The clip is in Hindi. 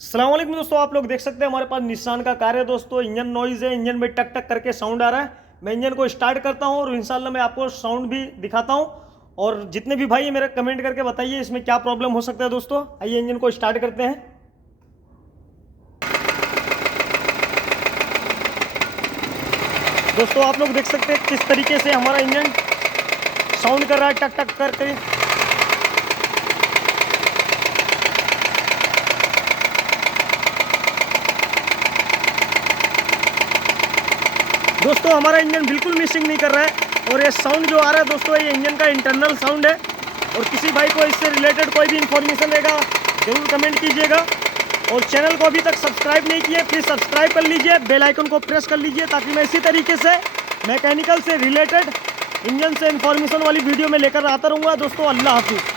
अस्सलाम वालेकुम दोस्तों, आप लोग देख सकते हैं हमारे पास निसान का कार है दोस्तों। इंजन नॉइज़ है, इंजन में टक टक करके साउंड आ रहा है। मैं इंजन को स्टार्ट करता हूं और इंशाल्लाह मैं आपको साउंड भी दिखाता हूं। और जितने भी भाई मेरे कमेंट करके बताइए इसमें क्या प्रॉब्लम हो सकता है दोस्तों। आइए इंजन को स्टार्ट करते हैं। दोस्तों आप लोग देख सकते हैं किस तरीके से हमारा इंजन साउंड कर रहा है, टक टक करके। दोस्तों हमारा इंजन बिल्कुल मिसिंग नहीं कर रहा है। और ये साउंड जो आ रहा है दोस्तों, ये इंजन का इंटरनल साउंड है। और किसी भाई को इससे रिलेटेड कोई भी इंफॉर्मेशन रहेगा जरूर कमेंट कीजिएगा। और चैनल को अभी तक सब्सक्राइब नहीं किए, प्लीज़ सब्सक्राइब कर लीजिए, बेल आइकन को प्रेस कर लीजिए, ताकि मैं इसी तरीके से मैकेनिकल से रिलेटेड इंजन से इंफॉर्मेशन वाली वीडियो में लेकर आता रहूँगा दोस्तों। अल्लाह हाफिज़।